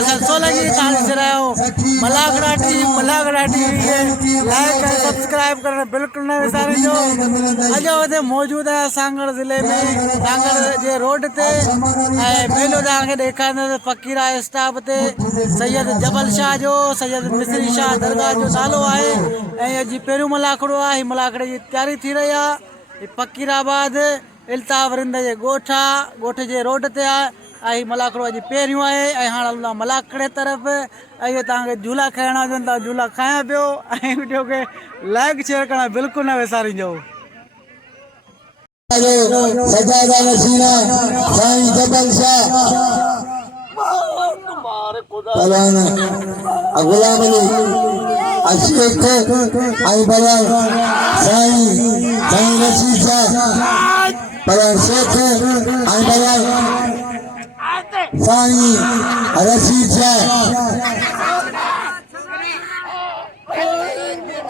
16 की कहानी से रहे हो मलाखड़ा टीवी है लाइक और सब्सक्राइब करना बिल्कुल न विसारे जो अजो उते मौजूद है सांगड़ जिले में सांगड़ जे रोड ते मेलो तव्हांखे ॾेखारींदो फकीरा स्टॉप ते सैयद जबल शाह जो सैयद मिसरी शाह दरगाह जो नालो है ऐं अॼु पहिरियों मलाखड़ो आहे हीअ मलाखड़े जी तैयारी थी रही आहे फकीराबाद इल्ताफ रिंद जे ॻोठ जे रोड ते आहे मलाखड़ो अॼु पहिरियों आहे ऐं हाणे हलंदा मलाखड़े तरफ़ ऐं तव्हांखे झूला खाइणा हुजनि त झूला खायां पियो ऐं वीडियो खे लाइक शेयर करणु बिल्कुलु न विसारिजो।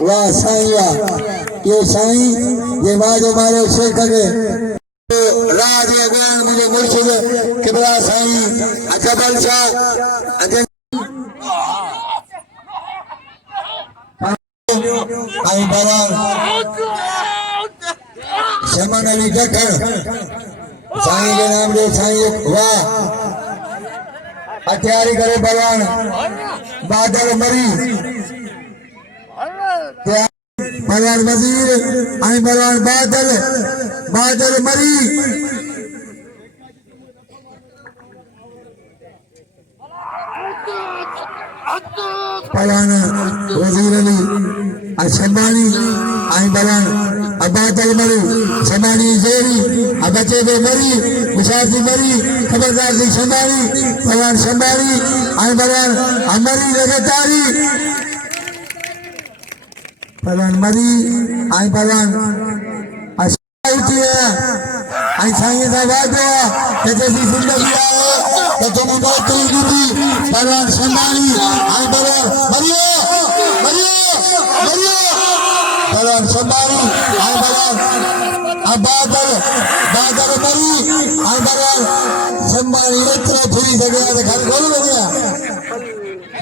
वाह साईं वाह ये साईं ये मारो मारो शेख करे राज अगन मुझे मुर्शिद किबला साईं जबल शाह आई बलान शमन अली जखर साईं के नाम दे साईं वाह तैयारी करे बलान बादल मरी बलान वजीर आई बलान बादल मरी बलान वजीर अली शंबानी आई बलान बादल मरी शंबानी जेरी बचे दे मरी मुशाफी मरी खबरदार दी शंबानी बलान शंबानी आई बलान अमरी लगातारी बलान मरी आई बलान आई साईं सा वादो कि जैसी जिंदगी आए तो तुम बहुत दी बलान शंबानी आई बलान मरियो बलान शंबानी आई बलान बादल मरी आई बलान शंबानी इतना थोड़ी जगह से घर खोल गया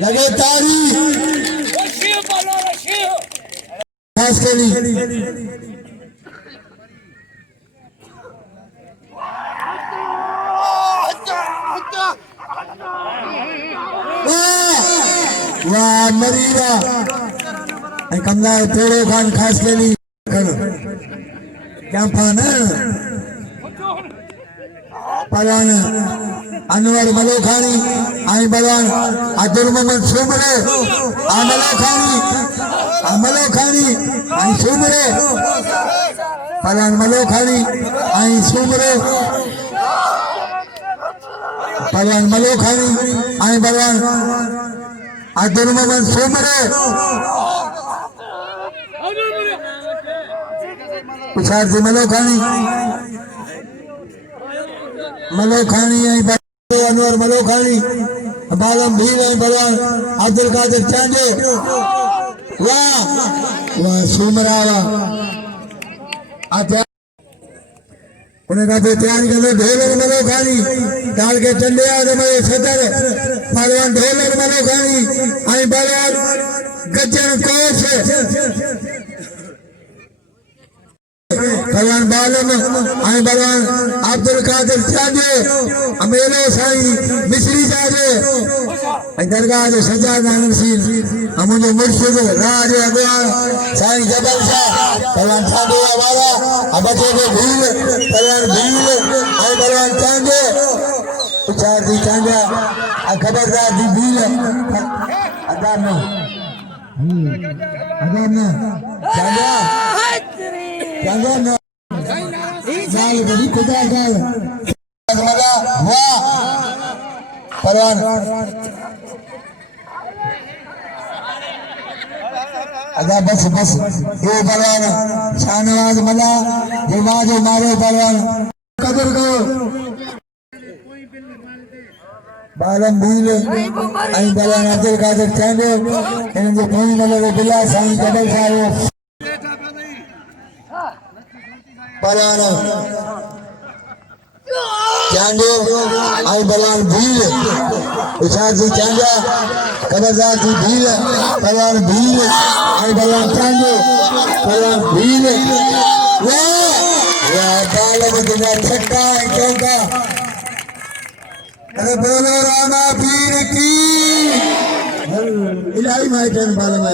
लगे तारी खास के लिए वाह मरीरा कमला थोड़े खान खास के लिए क्या पाना पलान अनवर मलोखानी आई बलान अब्दुल मोहम्मद सुमरे मलोखानी आई सुमरे पलान मलोखानी आई सुमरे पलान मलोखानी आई बलान अब्दुल मोहम्मद सुमरे पिछाड़ से मलोखानी आई अनवर मलोखानी बालम भील आई बलान अब्दुल कादिर चांदे वाह सुमरा उन्हें कहा तैयारी कर ढोलर मलोखानी डाल के चंडे आदम सदर पहलवान ढोलर मलोखानी आई बलान गजन कोश पहलवान बालम आई बलान अब्दुल कादिर चांदे अमेलो साईं मिसरी जाजे दरगाह जो सजाद नसीर मुझे मुर्शिद राज अगवान साईं जबल शाह पहलवान चांदे वाला बचे के भील पहलवान भील आई बलवान चांदे चार दी चांदा खबरदार दी भील अदाब में चांदा जाल बड़ी खुदा जाल मजा वाह पहलवान अदा बस ये पहलवान शाहनवाज मला ये जो मारो पहलवान कदर को बालम भील आई पहलवान अब्दुल कादिर चांदे इन जो कोई मतलब बिला साईं जबल साहब पहलवान चांदे आई पहलवान भील उछाल जी चांजा कबरदार जी भील पलवान भील आई पलवान चांजो पलवान भील वाह वाह बालक दुनिया छक्का चौका अरे बोलो रामा पीर की इलाही माई टन बालक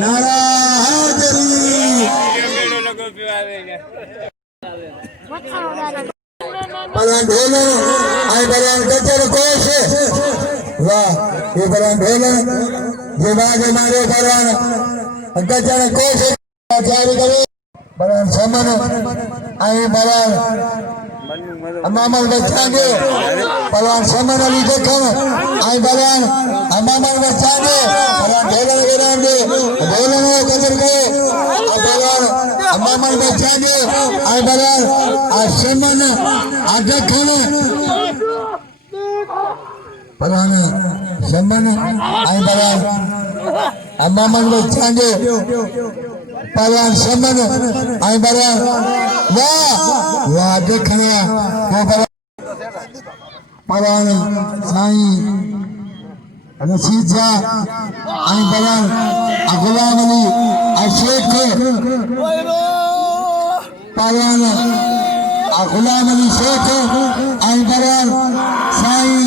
नारा हाजरी पलवान ढोलो आई पलवान कचर कोश वाह ये पलवान ढोलो ये बाजे मारे पलवान कचर कोश चारी करो पलवान समन आई पलवान अमामल बच्चांगे पलवान समन अली देखो आई पलवान अमामल बच्चांगे पलवान ढोलो गिरांगे ढोलो कचर को पलवान अमामल बच्चांगे आई पलवान आसमन आगे खाने पलवान समन आई पलवान अमामल बच्चांगे पलवान समन आई पलवान वाह वाह देखने वो पलवान साईं रशीद शाह आई पलवान गुलाम अली अशेख पलवान गुलाम अली शेख आई पलवान साईं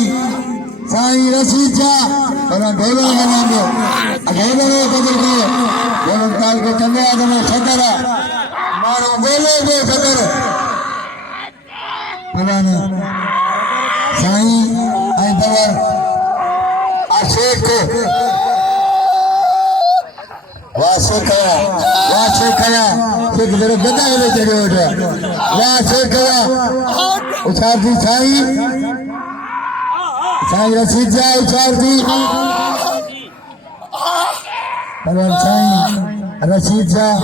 साईं रशीद शाह पलवान ढोलो बनाएंगे ढोलो कदर को ढोलो ताल को चंदे आदम सदर मारो बोलो वो सदर पलवान साईं आई पलवान अशेख वाह शेखया शेख जरा गदा ले चढ़ो उठा वाह शेखया उछाल दी साईं साईं रशीद शाह उछाल दी पलवान साईं रशीद शाह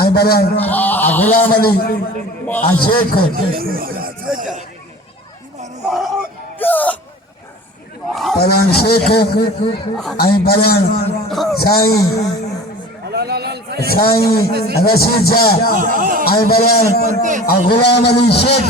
आई पलवान गुलाम अली अशेख पलवान शेख आई पलवान साईं साईं रशीद शाह आई पलवान गुलाम अली शेख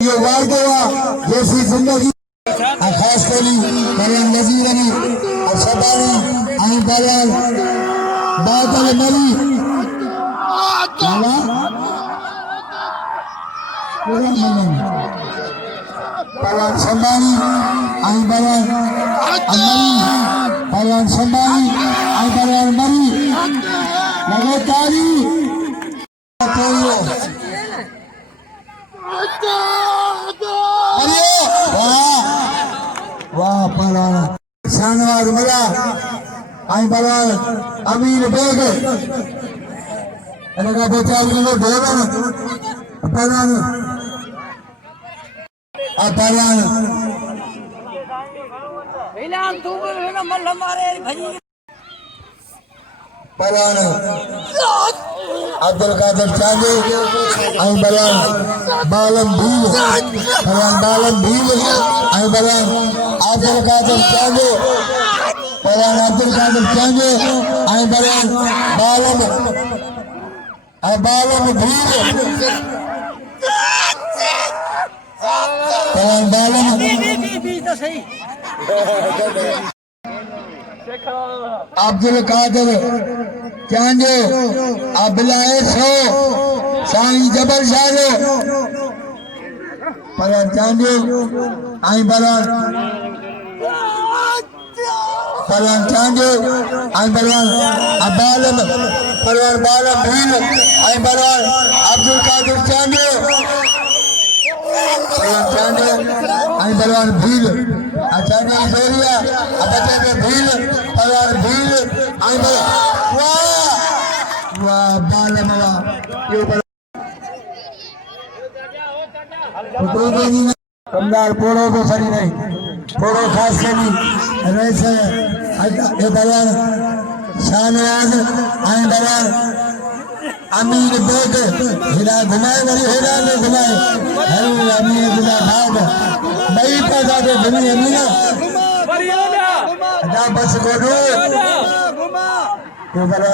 ये वारदवा जैसी जिंदगी खास करी पलवान नजीर अली और शबानी आई पलवान बाद मरी पलवान शबानी आई पलवान मरी पलवान शबानी आई पलवान मरी लगातारी वाह पलवान शानवाज मला आई पलवान अमीर बेग एनका बचाव के ढोलन पलवान पलवान इलाम तू मल्ल मारे भाई पलवान अब्दुल कादिर चांदे आई पलवान बालम भील पलवान बालम भील आई पलवान अब्दुल कादिर चांदे पलवान अब्दुल कादिर चांदे आई पलवान बालम भील पलवान बालम तो सही अब्दुल कादिर चांजो अबलाए सो साईं जबल शाह पलवान चांजो आई पलवान चांजो आई पलवान बालम पलवान बालम भील आई पलवान अब्दुल कादिर चांजो पलवान चांजो आई पलवान भील चांजो सोरिया बच्चे के भील पलवान भील आई पलवान वाह वाह बालम वाह ये कमदार पोड़ो को सही नहीं पोड़ो खास करी रैसे ये पलवान शाहनवाज आई पलवान अमीर बेग हिना घुमाए वरी हेरा में घुमाए हर अमीर बिना भाग मई पैदा दे घुमी अमीना अदा बस कोडू तो बरा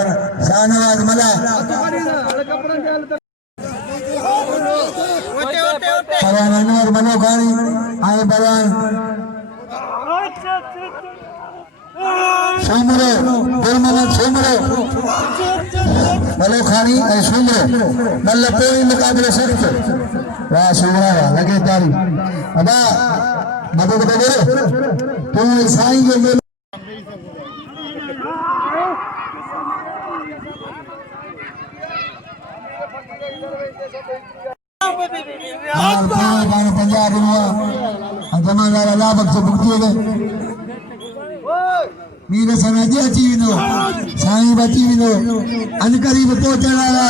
शाहनवाज मला बरान अनवर मनोखानी आए बरान सोमरो गुरमनत सोमरो मनोखानी ऐ सोमरो मल्ल कोई मुकाबले सख्त वाह सोमरा लगे तारी अबा मदद करो तू साईं के मेले पंजाब जमादार अल्लाह बख्श भुगती गए मीर सनाजी अची विनो साईं बची विनो अनकरीब पहुंचण वारा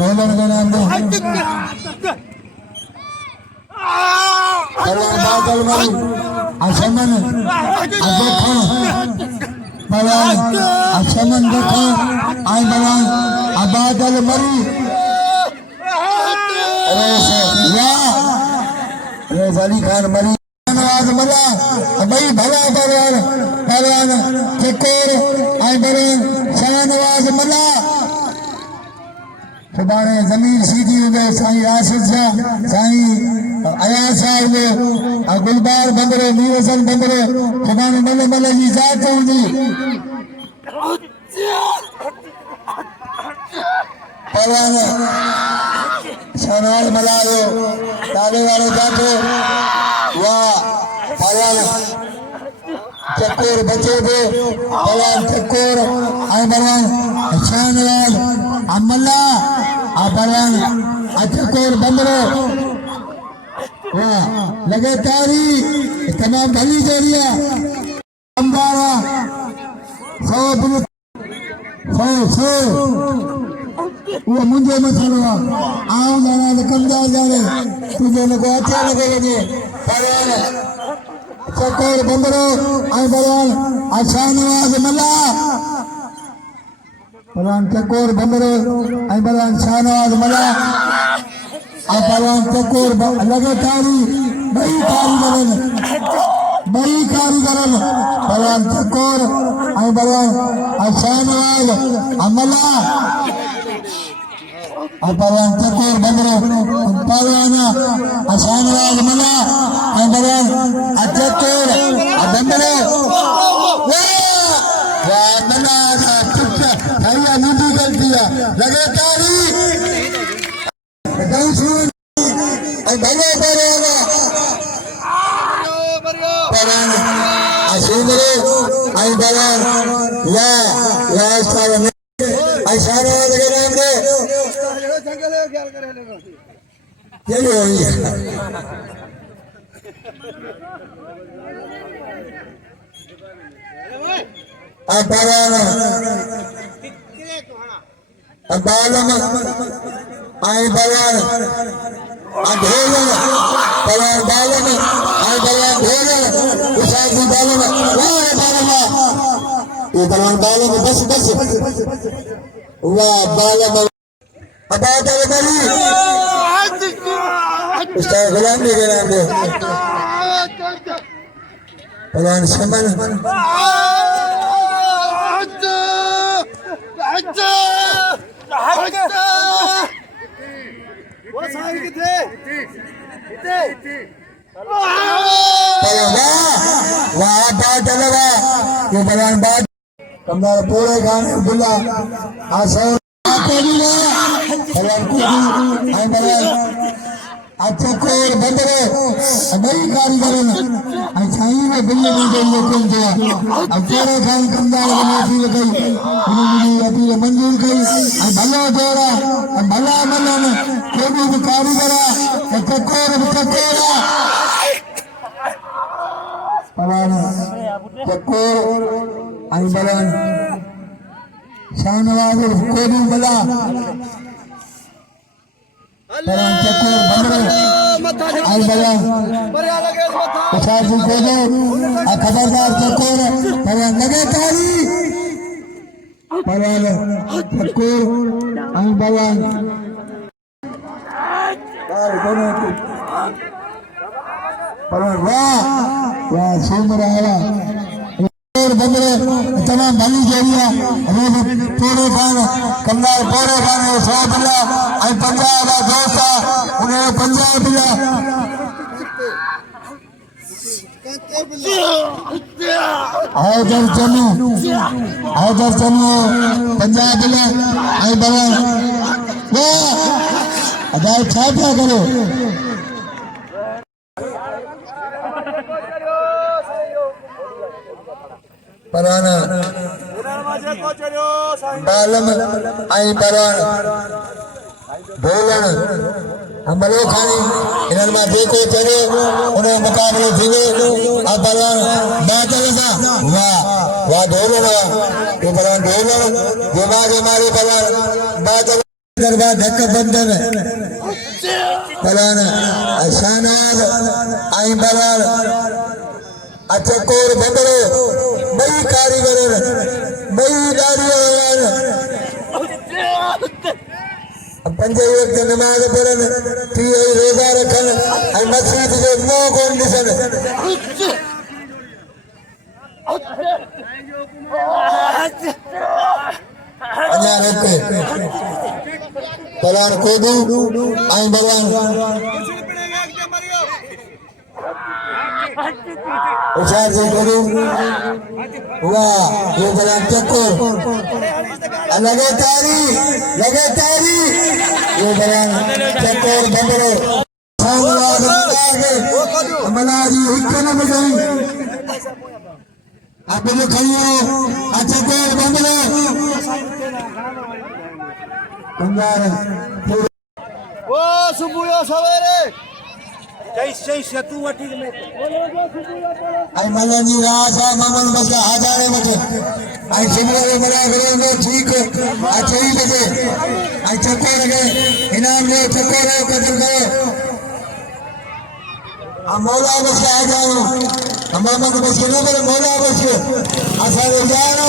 बोलन के नाम दो बादल मरी असमन अजखन बलान असमन देखो आई बलान अबादल मरी रेस अली खान मरी नवाज मला भाई भला बलवान ठेकोर आई बलान शाहनवाज मला सुबाने जमीन सीधी हो गए साईं आसिफ शाह साईं अयाज साहब ने गुलबार बंदरे मीर हसन बंदरे सुबाने मल मल जी जात हुंदी पहलवान शाहनवाज मलायो ताले वाले जातो वाह पहलवान चक्कर बचे थे पहलवान चक्कर आई बलवान शाहनवाज अमला पहलवान चक्कर बंदरो वाह लगे तारी तमाम भली जोड़िया अम्बारा 100 वो मुझे मसलो आओ जाना तो कम जाने तुझे को अच्छा लगे पहलवान चक्कर बंदरो आई बलवान शाहनवाज मला पहलवान चक्कर बंदरो आई बलवान शाहनवाज मला पहलवान चक्कर लगे तारी बई कारीगरन पहलवान चक्कर आई बलवान शाहनवाज अमला पहलवान चक्कर बंदरो पहलवान शाहनवाज मला आई बलवान चक्कर बंदरो लगे तारी आई बलवान बालम आई बलवान ढोलन पहलवान बालम आई बलवान ढोलन उसादी बालम वाह बालम ये बलवान बालम बस वाह बालम अबादल मरी उसका गुलाम भी नाम दे पहलवान समन वो सारी किथे वाह बादल वाह ये बलवान बाद कमदार पूरे गाने अब्दुल्ला आसर पहलवान कुदी आई बलवान चक्कर बंदरो बई कारीगरन साईं में बिल्ले में जो कौन दिया अब पूरे खान कमदार बने थी गई उन्होंने अपनी मंजूर की भलो जोड़ा भला मलन कोई भी कारीगरा चक्कर पहलवान चक्कर आई बलवान शाहनवाज कोई भी मला पहलवान चक्कर बंदरो आई बड़ा अच्छा जी को दो खबरदार चकोर पर लगे ताली पर चकोर आई बड़ा पर वाह वाह सोमरा और बंदरे तमाम भली जोड़िया रोज पूरे खान कल्लार पूरे खान 100 बिला आई पंजाब का दोस्ता उन्हें पंजाब बिला आओ जब चलो पंजाब बिला आई बड़ा वाह अदाई छापा करो पराना बालम आई परान ढोलन हमलो खानी इनन मा जेको चढ़े उन्हें मुकाबले थीवे आ परान बादल सा वाह वाह ढोलन ये परान ढोलन जे मारे परान बादल दरबार ढक बंधन परान शानवार आई परान अचकोर बंदरो मई कारीगर मई दाड़ियां पंजे वक्त नमाज पढ़न टी रोजा रखन ऐं मस्जिद जो मुंह कोन ॾिसन अञा रोके पलान कोदू ऐं भगवान उछाल से करो वाह ये बड़ा चक्को लगे तारी ये बड़ा चक्को बंदरो मलाजी हिक्के न बजाई आप जो खड़ियो चक्को बंदरो पंजाब ओ सुबह सवेरे आई मलाजी राजा मामन बस हजारे बजे आई सुबह बड़ा बड़ा ठीक अच्छा ही बजे आई चक्को लगे इनाम ले चक्को ले कदर करो हम मौला बस आ जाओ हम मामन बस के नंबर मौला बस के आसारे जाना